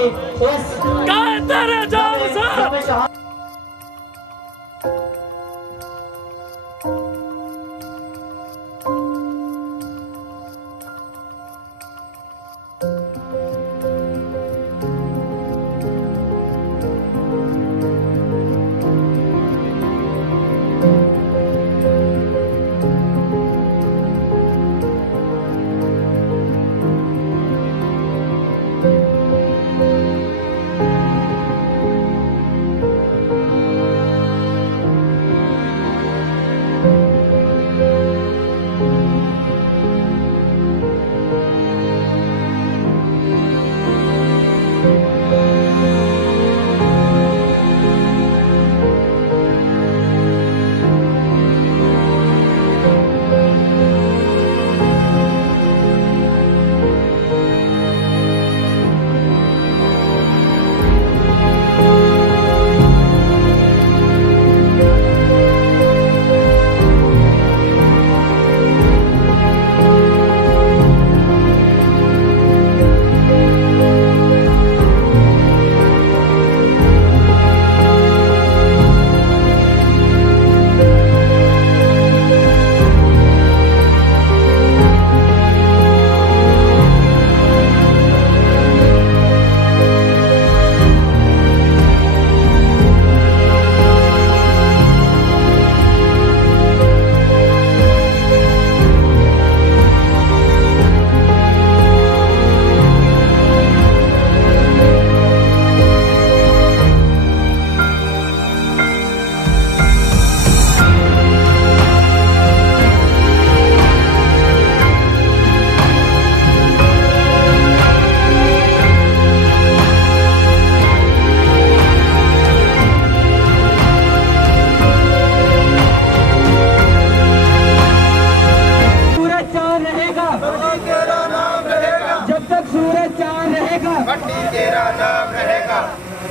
इस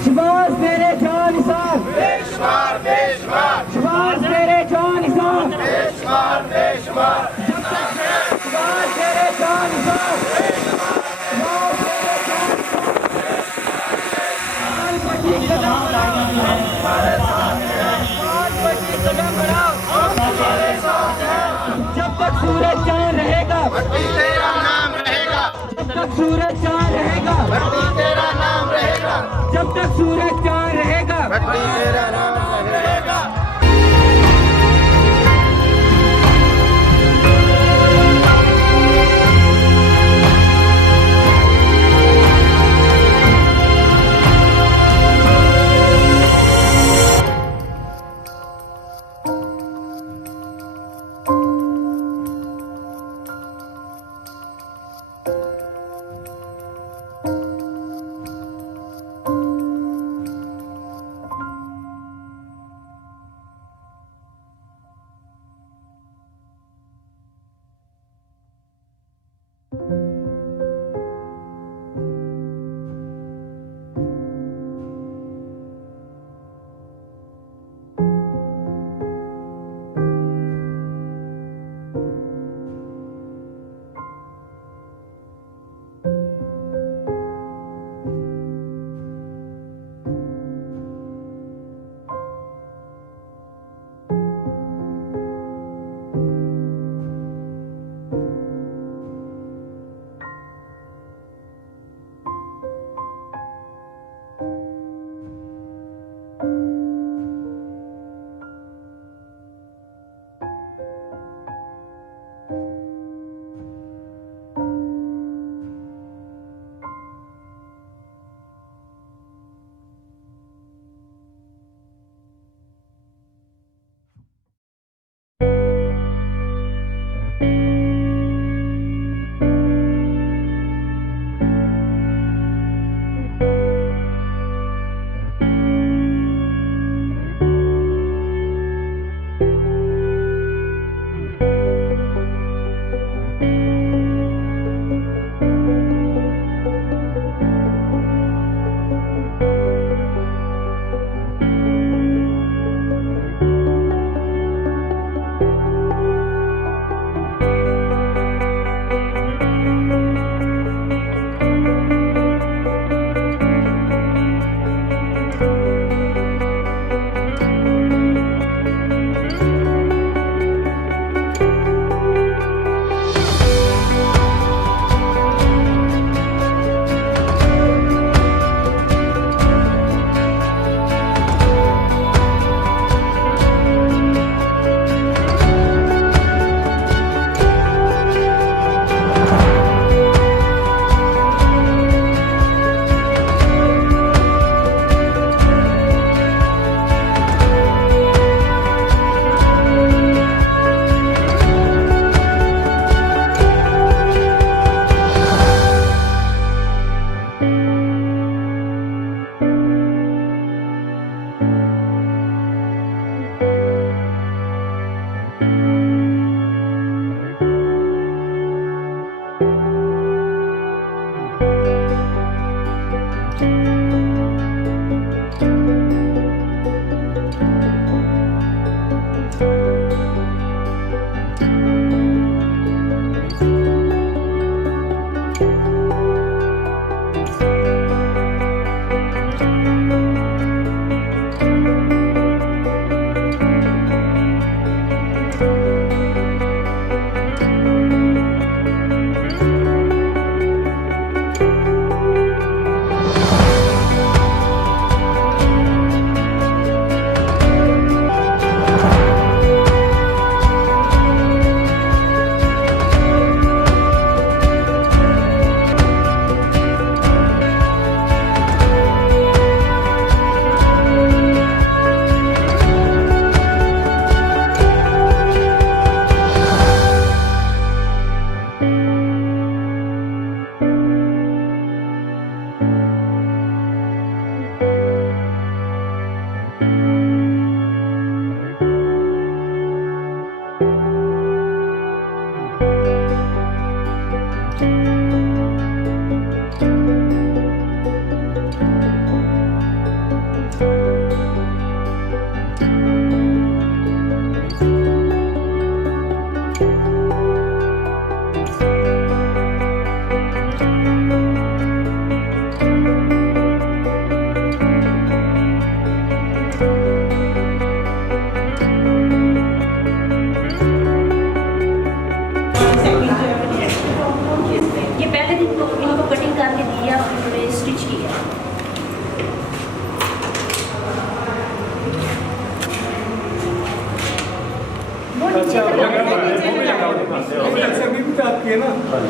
शबाश मेरे जान निसार, बेशुमार बेशुमार, शबाश मेरे जान निसार, बेशुमार बेशुमार, शबाश मेरे जान निसार, शबाश मेरे जान निसार। जब तक सूरज चांद रहेगा, तेरा नाम रहेगा। जब तक सूरज चांद रहेगा, तेरा नाम रहेगा। जब तक सूरज चांद रहेगा, तेरा नाम रहेगा।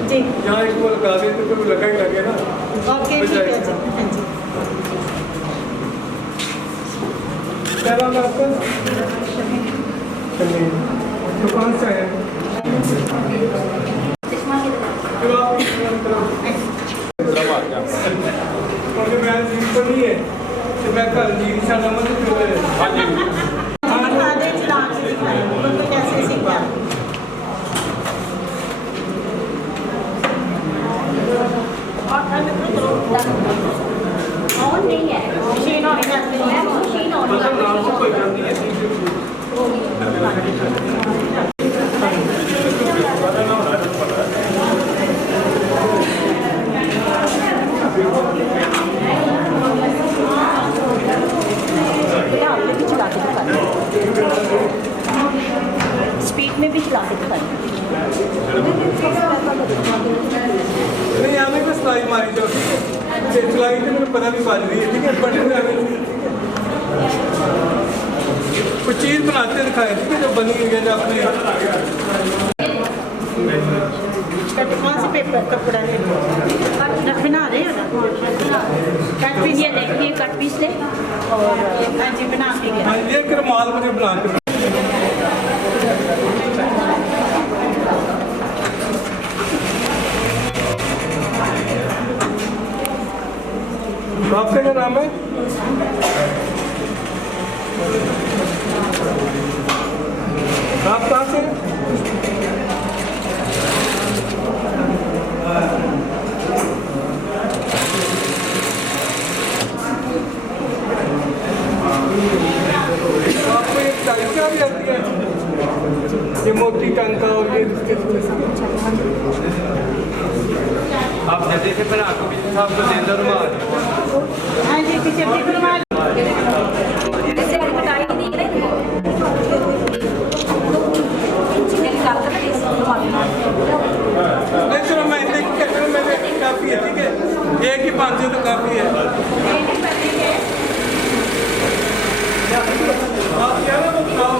जी यहाँ इसको लगा दें तो फिर लगा ही लगे ना। ओके ठीक है जी हाँ जी क्या नाम है आपका? शमीम। दुकान से आए हैं? क्यों आप इस तरफ? क्योंकि मैं जीत तो नहीं है तो मैं कल जीत सा नमक क्यों है? हाँ जी। बता दें चला के दिखाएं उनको कैसे सीखा ऑन नहीं है मशीन ऑन करते हैं मशीन ऑन मतलब नाम से कोई गल नहीं है। स्पीड में भी चला के दिखाएं नहीं आने में सिलाई मारी जाओ ठीक है। सिलाई तो मुझे पता नहीं बाज रही है ठीक है। बटन आने कुछ चीज़ बनाते दिखाए ठीक है जो बनी हुई है जो अपने कौन से पेपर कपड़ा है बना रहे हो ना कट पीस ये देखिए कट पीस ले और हाँ जी बना के गया हाँ ये रुमाल मुझे बना के आपका क्या नाम है? आप कहाँ से? आपको ये टाइल्स भी आती है ये मोटी टंका और ये आप जल्दी से बना को पीछे साहब को दे दो रुमाल। हाँ जी पीछे भी रुमाल जैसे कटाई नहीं रही निकाल कर नहीं चलो मैं देख के चलो मैंने काफ़ी है ठीक है। एक ही 500 तो काफ़ी है। आप क्या ना बताओ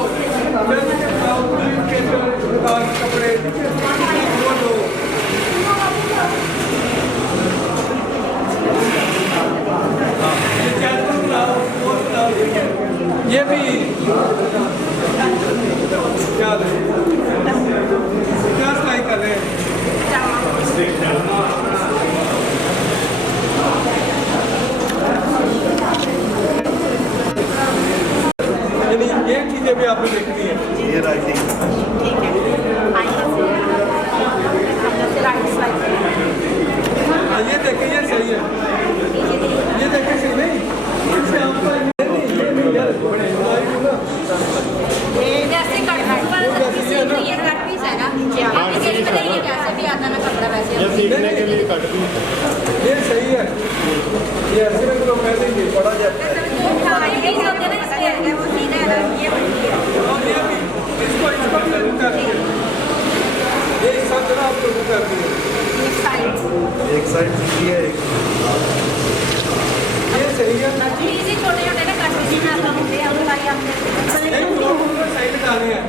जल्दी से बताओ दुकान कपड़े ठीक है वो लो। ये चैनल बनाओ वो बनाओ ठीक है। ये भी क्या सिलाई कर रहे हैं? ये चीजें भी आपने देखनी है। ये राइटिंग ठीक है ये देखें ये सही है। ये देखें सही नहीं इससे आपको ये नहीं यार बड़े हमारी ना जैसे कट पीस वाला तो ये कट पीस है ना आगे के लिए ये कैसे भी आता ना कपड़ा वैसे ये सीखने के लिए कट भी ये सही है। ये ऐसे में तो पहले ही पढ़ा जाता है। ये होते हैं ना इसमें वो सीधा है ये बनती है और ये भी इसको भी लागू कर दिए। ये इस साथ ना आप लागू कर दिए। नेक्स्ट साइड एक साइड सीधी है एक ये सही है। इजी छोटे छोटे ना कट पीस में आता होते हैं भाई हमने एक दोनों साइड डाले हैं।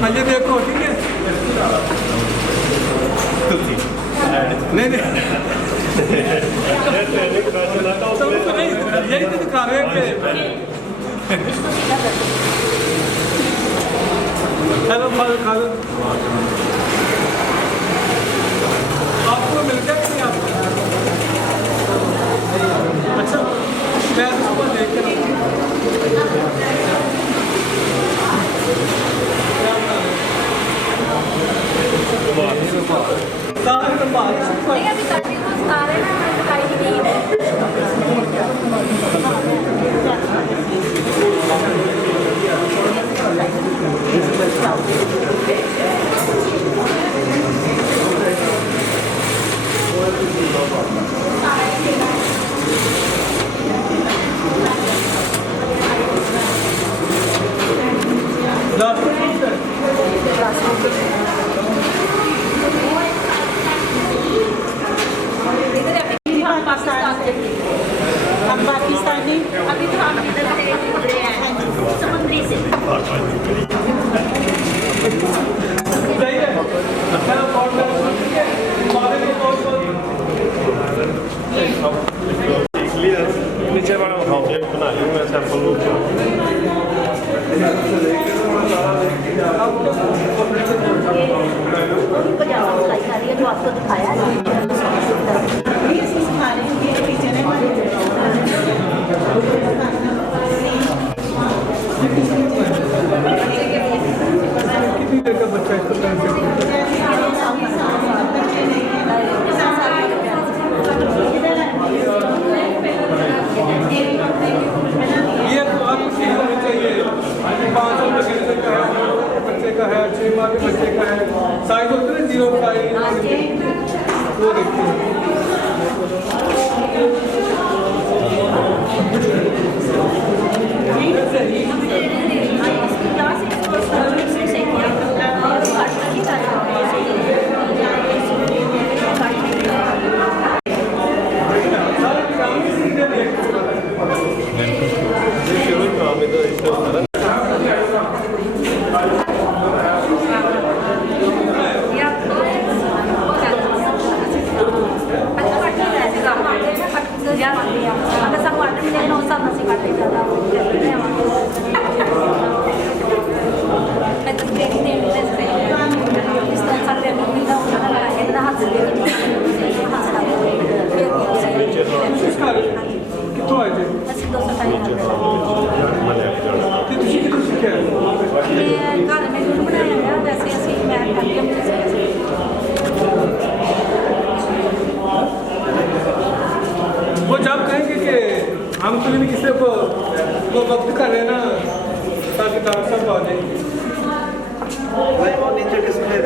हाँ ये देखो ठीक है। नहीं नहीं सबको नहीं यही तो दिखा रहे हैं कि हेलो खा लो आपको मिल गया कि नहीं आपको? अच्छा मैं उसको देख कर नहीं अभी कट पीस आ रहे हैं ना कटाई ही नहीं है हम पाकिस्तानी अभी तो हम इधर से उतरे हैं समुद्री से सही है अच्छा घाटे ज़्यादा कहते हैं मैं तो देख देख इस तरह से मिलता हूँ हाथ से कितों आए थे ਅਸੀਂ 228 ਤੇ ਤੁਸੀਂ ਕਿੱਥੋਂ ਸਿੱਖਿਆ ਮੈਂ ਘਰ ਮੈਨੂੰ ਬਣਾਇਆ ਹੋਇਆ ਵੈਸੇ ਅਸੀਂ ਮੈਂ ਕਰਕੇ ਮੁझे वो जब कहेंगे कि हम तो नहीं किसी को वो वक्त कर रहे हैं ना ताकि डॉक्टर साहब आ जाए वो नीचे डिस्प्ले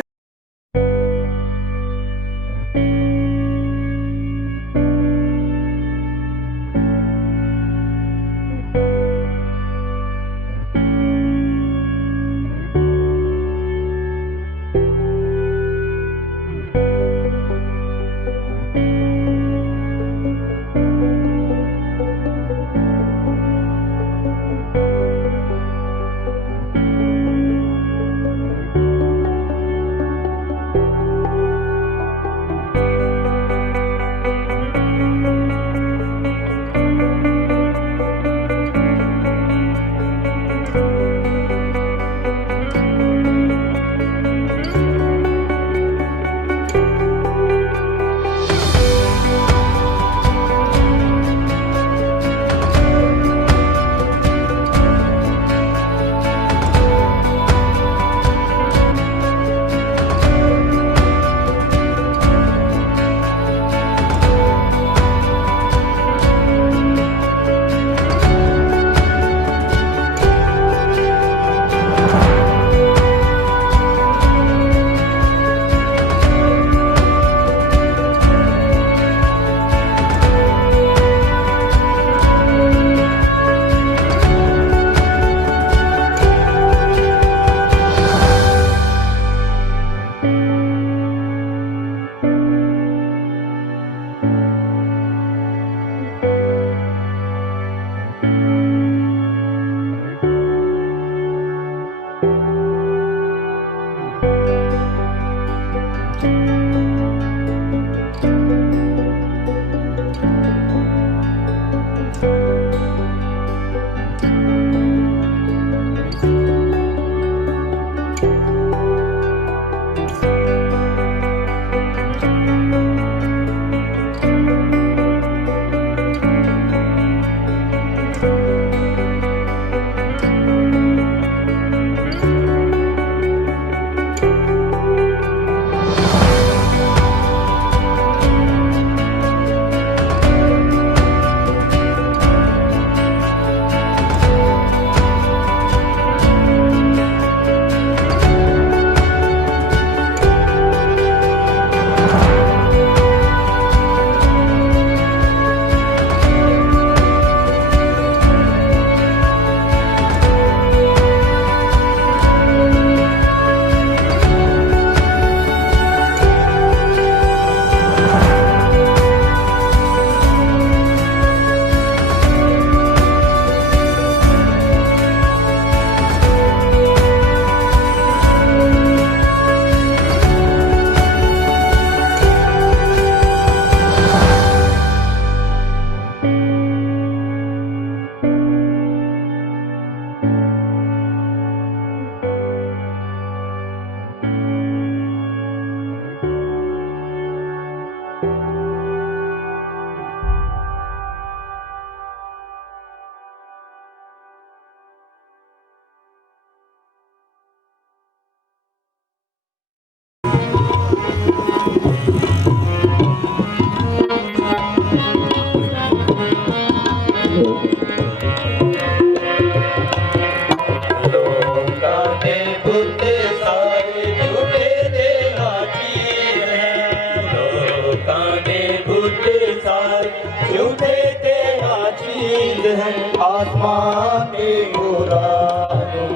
आसमान में मुरादों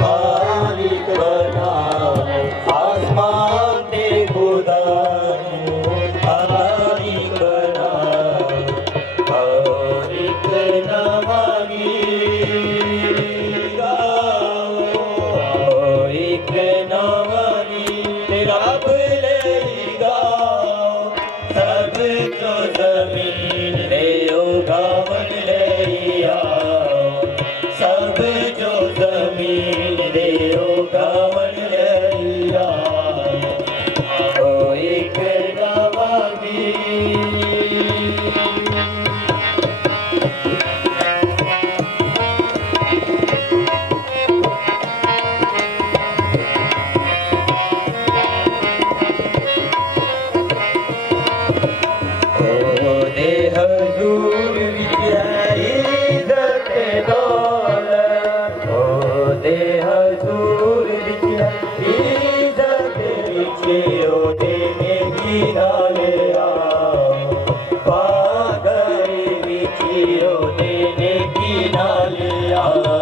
मालिक बना, आसमान में खुदा मालिक बना, और एक नमागी और एक नमागी तेरा भलेगा, सब जो जमीन ले उगावन ले ओदे हजूर विच है इज्जत दौलत ओदे हजूर विच है इज्जत विच ओदे नेकी नाल आओ पागर विच ओदे नेकी नाल आओ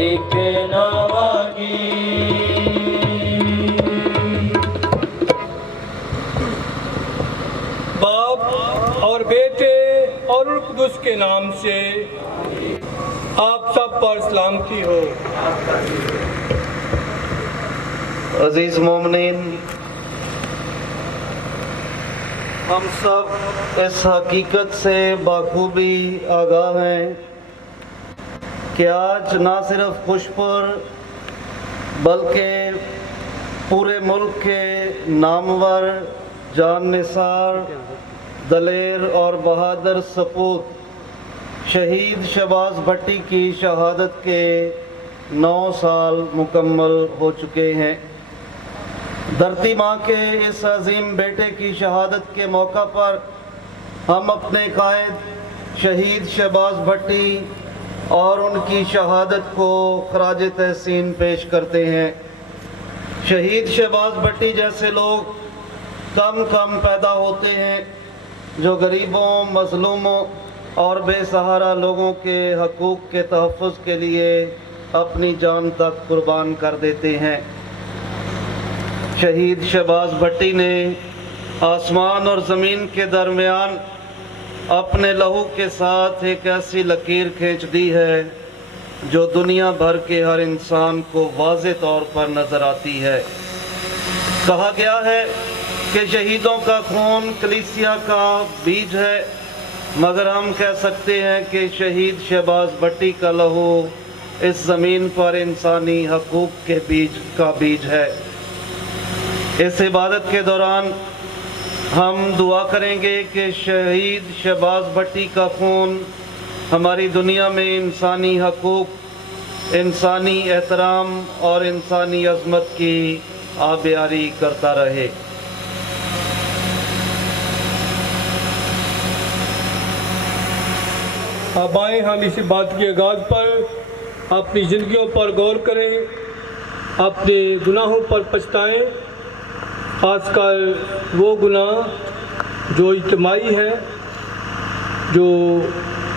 एक नवा बाप और बेटे और रूह कुदुस के नाम से आप सब पर सलामती हो। अजीज मोमिनीन, हम सब इस हकीकत से बाखूबी आगाह हैं कि आज ना सिर्फ खुशपुर बल्कि पूरे मुल्क के नामवर जाननिसार दलेर और बहादुर सपूत शहीद शहबाज भट्टी की शहादत के 9 साल मुकम्मल हो चुके हैं। धरती माँ के इस अजीम बेटे की शहादत के मौका पर हम अपने कायद शहीद शहबाज भट्टी और उनकी शहादत को खराज तहसीन पेश करते हैं। शहीद शहबाज भट्टी जैसे लोग कम पैदा होते हैं जो गरीबों, मजलूमों और बेसहारा लोगों के हकूक़ के तहफ़्फ़ुज़ के लिए अपनी जान तक कुर्बान कर देते हैं। शहीद शहबाज भट्टी ने आसमान और ज़मीन के दरमियान अपने लहू के साथ एक ऐसी लकीर खींच दी है जो दुनिया भर के हर इंसान को वाज़े तौर पर नज़र आती है। कहा गया है कि शहीदों का खून कलीसिया का बीज है, मगर हम कह सकते हैं कि शहीद शहबाज भट्टी का लहू इस ज़मीन पर इंसानी हकूक़ के बीज है। इस इबादत के दौरान हम दुआ करेंगे कि शहीद शहबाज भट्टी का खून हमारी दुनिया में इंसानी हकूक़, इंसानी एहतराम और इंसानी अज़मत की आबियारी करता रहे। अब आए हम इसी बात के आगाज़ पर अपनी ज़िंदगियों पर गौर करें, अपने गुनाहों पर पछताएं, ख़ासकर वो गुनाह जो इज्तिमाई हैं, जो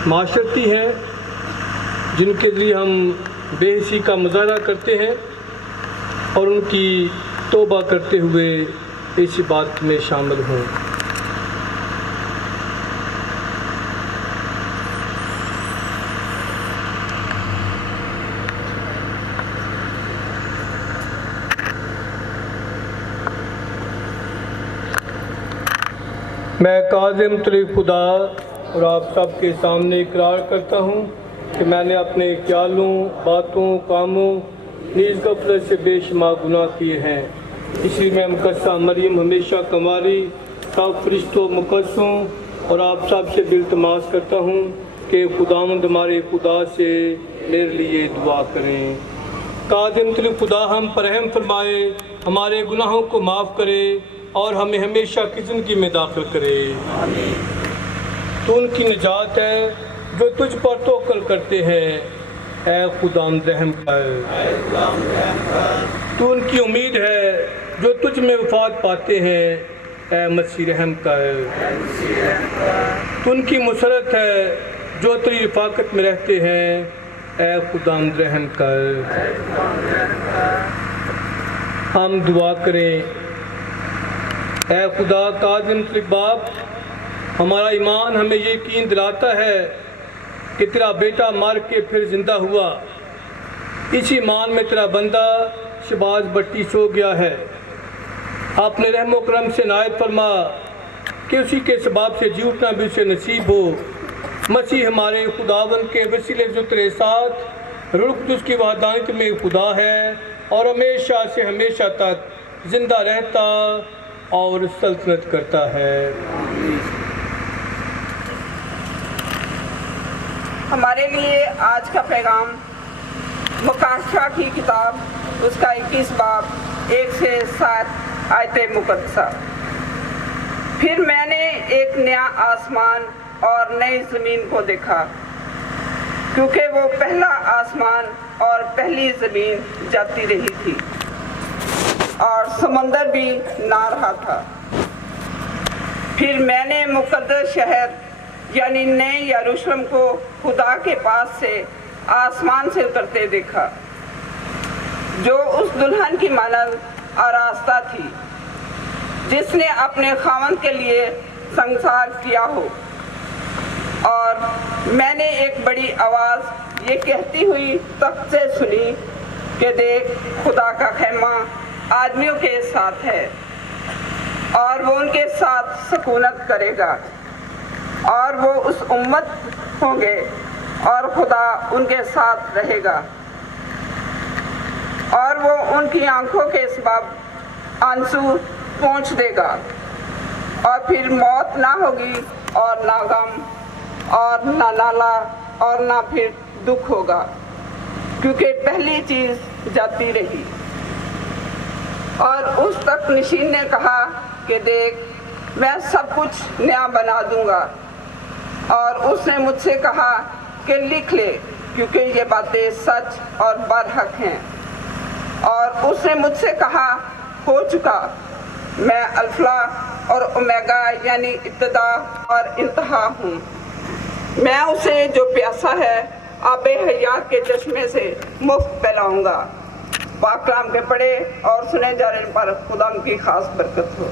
माशरती हैं, जिनके लिए हम बेहिसी का मुज़ाहरा करते हैं और उनकी तौबा करते हुए इसी बात में शामिल हों। मैं काज़िम तरीक़ खुदा और आप सब के सामने इकरार करता हूँ कि मैंने अपने ख्यालों, बातों, कामों, नीज़ गफ़लत से बेशुमार गुनाह किए हैं। इसलिए मैं मुक़द्दसा मरियम हमेशा कंवारी, सब फरिश्तों, मुक़द्दसों और आप सब से इल्तिमास करता हूँ कि खुदावंद हमारे खुदा से मेरे लिए दुआ करें। काज़िम तरीक़ खुदा हम पर रहम फरमाए, हमारे गुनाहों को माफ़ करे और हमें हमेशा की ज़िंदगी में दाखिल करे। तो उनकी निजात है जो तुझ पर तवक्कुल करते हैं, ऐ खुदा रहम कर। तू उनकी उम्मीद है जो तुझ में वफात पाते हैं, ऐ मसीह रहम कर। तू उनकी मुसरत है जो तेरी रिफाकत में रहते हैं, ऐ खुदा रहम कर। हम दुआ करें। ऐ खुदा काज़िम तरीक़ बाप, हमारा ईमान हमें ये यकीन दिलाता है कि तेरा बेटा मर के फिर ज़िंदा हुआ। इसी ईमान में तेरा बंदा शहबाज भट्टी सो गया है। आपने रहम व करम से नायत फरमा कि उसी के सबब से जी उठना भी उसे नसीब हो। मसीह हमारे खुदावन के वसीले जो तेरे साथ रूह कुदस की वहदानियत में खुदा है और हमेशा से हमेशा तक ज़िंदा रहता और सल्तनत करता है। हमारे लिए आज का पैगाम मुकाशफा की किताब उसका 21 बाब 1 से 7 आयत मुक़द्दसा। फिर मैंने एक नया आसमान और नई ज़मीन को देखा, क्योंकि वो पहला आसमान और पहली ज़मीन जाती रही थी और समंदर भी ना रहा था। फिर मैंने मुकद्दस शहर यानी नए यरूशलेम को खुदा के पास से आसमान से उतरते देखा, जो उस दुल्हन की मानद आरास्ता थी, जिसने अपने खावंद के लिए संसार किया हो। और मैंने एक बड़ी आवाज़ ये कहती हुई तख्त से सुनी कि देख, खुदा का खैमा आदमियों के साथ है और वो उनके साथ सकूनत करेगा, और वो उस उम्मत होंगे और खुदा उनके साथ रहेगा, और वो उनकी आंखों के सबब आंसू पोंछ देगा, और फिर मौत ना होगी और ना गम और ना नाला और ना फिर दुख होगा, क्योंकि पहली चीज़ जाती रही। और उस तक नशीन ने कहा कि देख, मैं सब कुछ नया बना दूंगा। और उसने मुझसे कहा कि लिख ले, क्योंकि ये बातें सच और बरहक हैं। और उसने मुझसे कहा, हो चुका, मैं अल्फा और ओमेगा यानी इब्तिदा और इंतहा हूँ। मैं उसे जो प्यासा है आबे हयात के चश्मे से मुफ्त पिलाऊंगा। पाक कलाम के पढ़े और सुने जाने पर खुदा की खास बरकत हो।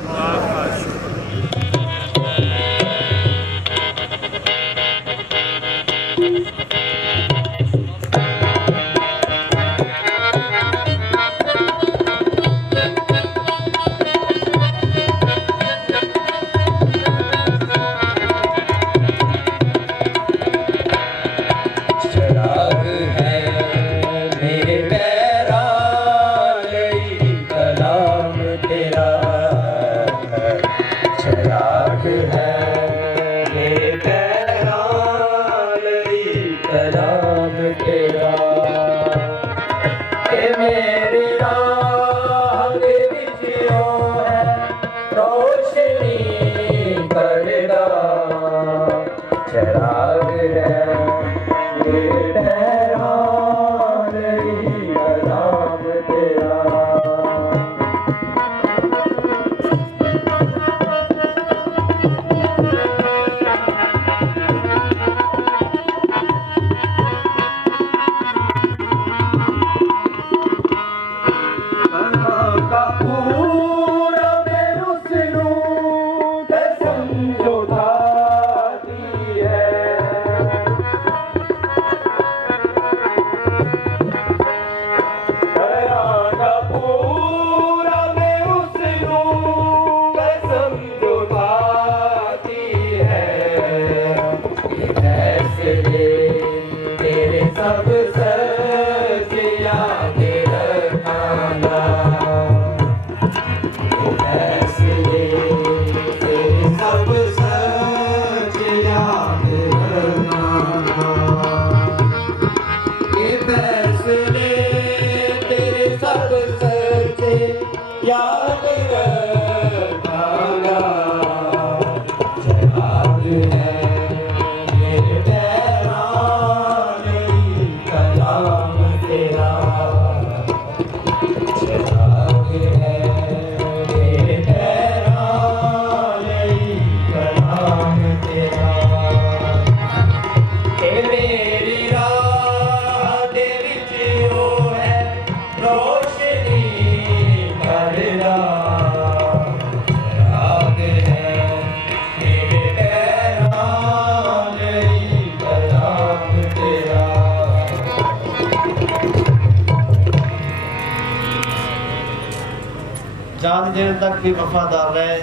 जान देने तक भी वफादार रहे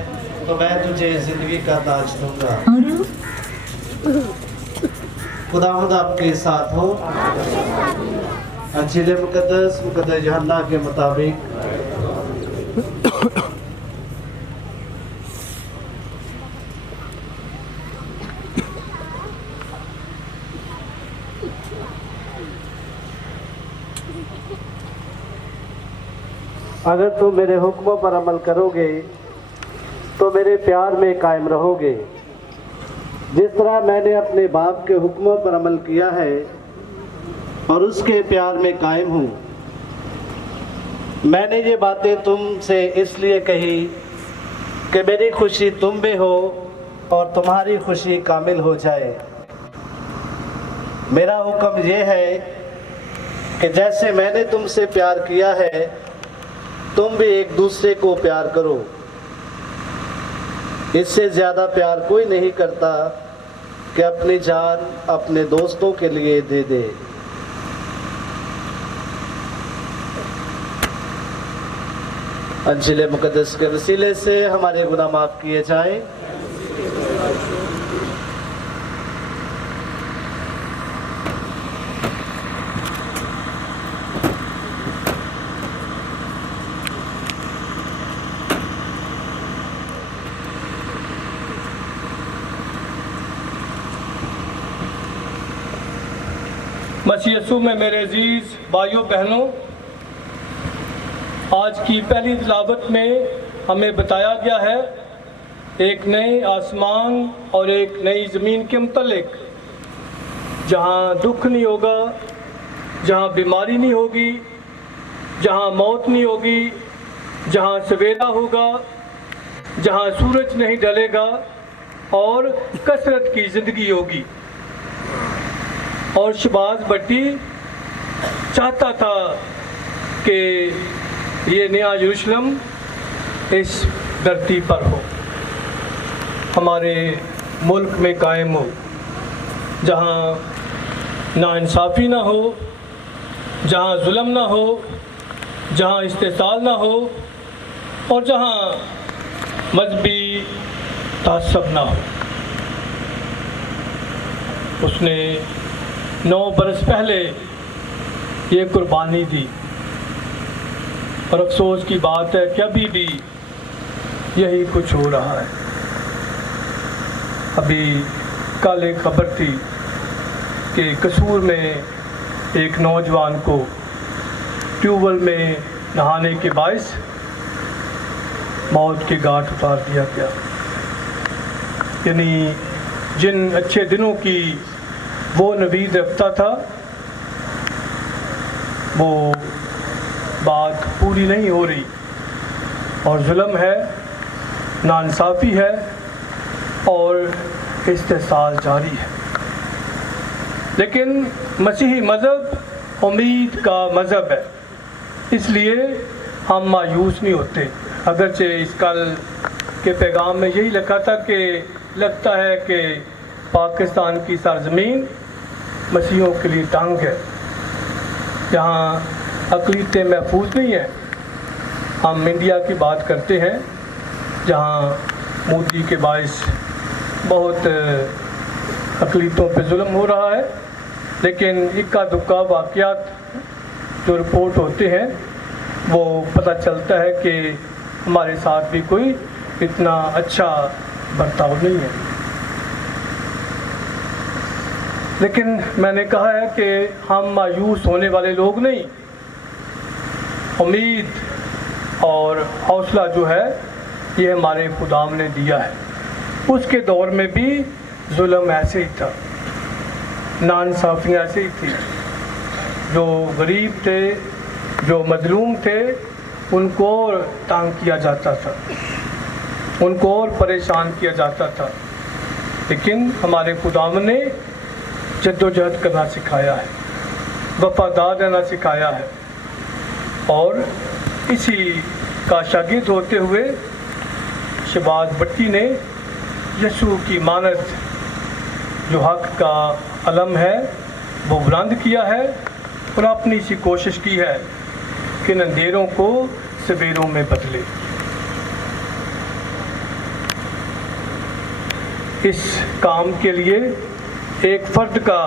तो मैं तुझे जिंदगी का ताज दूंगा। खुदावंद आपके साथ हो। अंजील मुकद्दस यूहन्ना के मुताबिक अगर तुम मेरे हुक्मों पर अमल करोगे तो मेरे प्यार में कायम रहोगे। जिस तरह मैंने अपने बाप के हुक्मों पर अमल किया है और उसके प्यार में कायम हूँ। मैंने ये बातें तुमसे इसलिए कही कि मेरी खुशी तुम में हो और तुम्हारी खुशी कामिल हो जाए। मेरा हुक्म ये है कि जैसे मैंने तुमसे प्यार किया है तुम भी एक दूसरे को प्यार करो। इससे ज़्यादा प्यार कोई नहीं करता कि अपनी जान अपने दोस्तों के लिए दे दे। अंजिल मुकद्दस के वसीले से हमारे गुनाह माफ़ किए जाएं। मसीह यीशु में मेरे अजीज़ भाइयों बहनों, आज की पहली तिलावत में हमें बताया गया है एक नए आसमान और एक नई ज़मीन के मुतल्लिक, जहाँ दुख नहीं होगा, जहाँ बीमारी नहीं होगी, जहाँ मौत नहीं होगी, जहाँ सवेरा होगा, जहाँ सूरज नहीं ढलेगा और कसरत की ज़िंदगी होगी। और शहबाज भट्टी चाहता था कि ये नया यरूशलेम इस धरती पर हो, हमारे मुल्क में कायम हो, जहाँ नाइंसाफ़ी ना हो, जहाँ जुल्म ना हो, जहाँ इस्तेसाल ना हो और जहाँ मजहबी तासब ना हो। उसने 9 बरस पहले ये कुर्बानी दी और अफसोस की बात है कि अभी भी यही कुछ हो रहा है। अभी कल एक खबर थी कि कसूर में एक नौजवान को ट्यूबवेल में नहाने के बायस मौत के घाट उतार दिया गया। यानी जिन अच्छे दिनों की वो नवीद रखता था वो बात पूरी नहीं हो रही और जुल्म है, नाइंसाफ़ी है और इस्तेसाल जारी है। लेकिन मसीही मज़हब उम्मीद का मज़हब है, इसलिए हम मायूस नहीं होते। अगरचे इस कल के पैगाम में यही लिखा था कि लगता है कि पाकिस्तान की सरजमीन मसीहों के लिए तंग है, जहाँ अक़लीतें महफूज नहीं हैं। हम इंडिया की बात करते हैं जहाँ मोदी के बायस बहुत अक़लीतों पे जुल्म हो रहा है, लेकिन इक्का दुक्का वाक़यात जो रिपोर्ट होते हैं वो पता चलता है कि हमारे साथ भी कोई इतना अच्छा बर्ताव नहीं है। लेकिन मैंने कहा है कि हम मायूस होने वाले लोग नहीं। उम्मीद और हौसला जो है ये हमारे खुदाम ने दिया है। उसके दौर में भी जुल्म ऐसे ही था, नाइंसाफ़ी ऐसे ही थी। जो गरीब थे, जो मजलूम थे, उनको और तंग किया जाता था, उनको और परेशान किया जाता था। लेकिन हमारे खुदाम ने जद्दोजहद करना सिखाया है, वफादार रहना सिखाया है और इसी का शागिर्द होते हुए शहबाज भट्टी ने यीशु की मानत जो हक का अलम है वो बुलंद किया है और अपनी सी कोशिश की है कि अंधेरों को सवेरों में बदले। इस काम के लिए एक फ़र्द का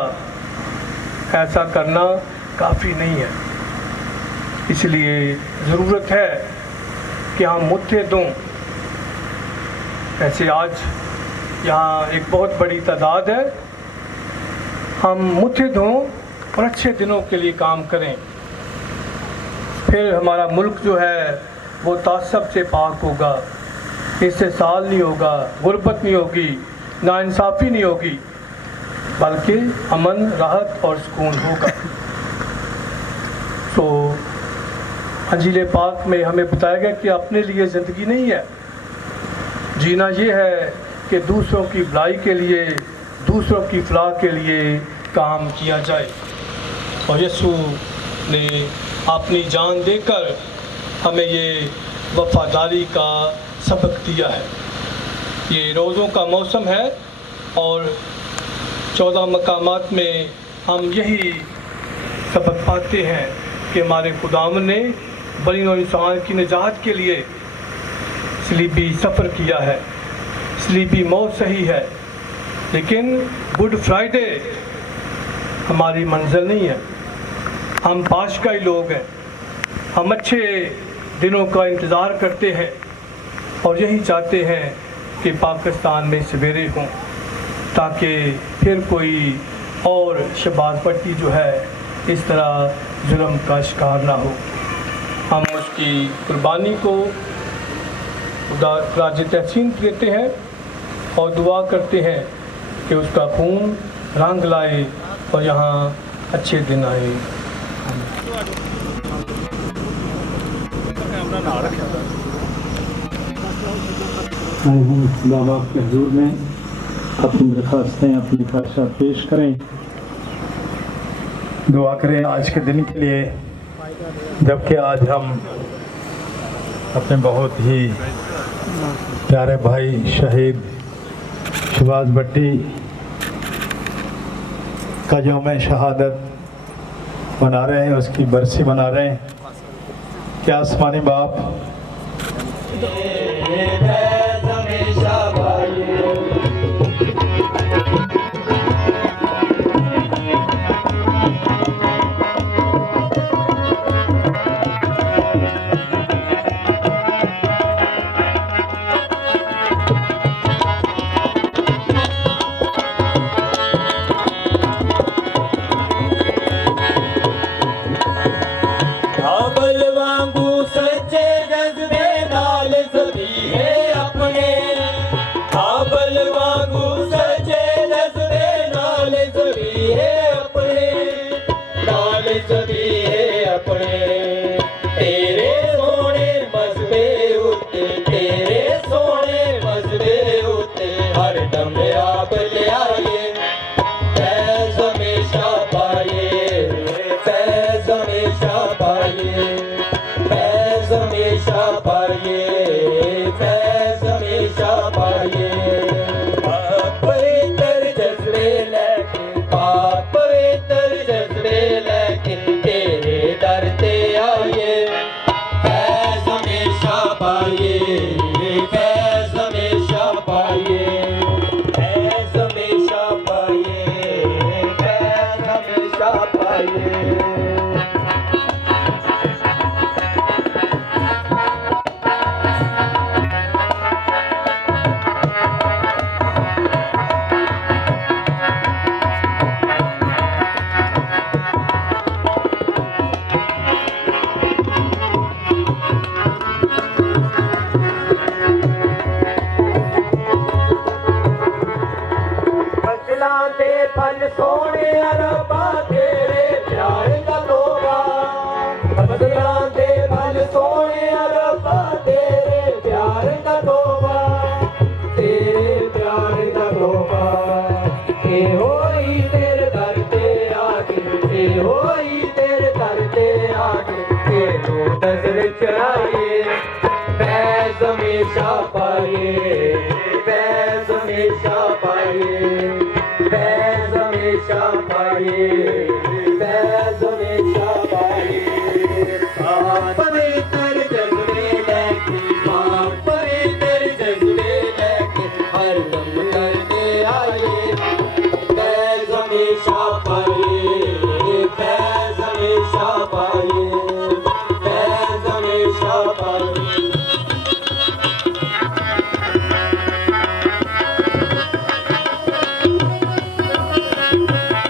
ऐसा करना काफ़ी नहीं है, इसलिए ज़रूरत है कि हम मुत्तहिद हों। ऐसे आज यहाँ एक बहुत बड़ी तादाद है, हम मुत्तहिद हों और अच्छे दिनों के लिए काम करें, फिर हमारा मुल्क जो है वो तासब से पाक होगा, इससे साल नहीं होगा, गुर्बत नहीं होगी, नाइंसाफ़ी नहीं होगी, बल्कि अमन, राहत और सुकून होगा। तो अंजील पाक में हमें बताया गया कि अपने लिए ज़िंदगी नहीं है, जीना ये है कि दूसरों की भलाई के लिए, दूसरों की फलाह के लिए काम किया जाए। और यीशु ने अपनी जान देकर हमें ये वफ़ादारी का सबक दिया है। ये रोज़ों का मौसम है और 14 मकामात में हम यही सबक पाते हैं कि हमारे खुदावंद ने बनी नौ इंसान की निजात के लिए सलीबी सफ़र किया है। सलीबी मौत सही है, लेकिन गुड फ्राइडे हमारी मंजिल नहीं है। हम पाशकाई लोग हैं, हम अच्छे दिनों का इंतज़ार करते हैं और यही चाहते हैं कि पाकिस्तान में सवेरे हों, ताकि फिर कोई और शहबाज भट्टी जो है इस तरह जुल्म का शिकार ना हो। हम उसकी कुर्बानी को राज तहसीन देते हैं और दुआ करते हैं कि उसका खून रंग लाए और यहाँ अच्छे दिन आए। बाबा के हजूर में अपनी दरख्वास्तें, अपनी ख्वाहिशात पेश करें, दुआ करें आज के दिन के लिए, जबकि आज हम अपने बहुत ही प्यारे भाई शहीद शहबाज भट्टी का यौम शहादत मना रहे हैं, उसकी बरसी मना रहे हैं। क्या आसमानी बाप नजर चढ़ाइए, फैज़ हमेशा पाइए।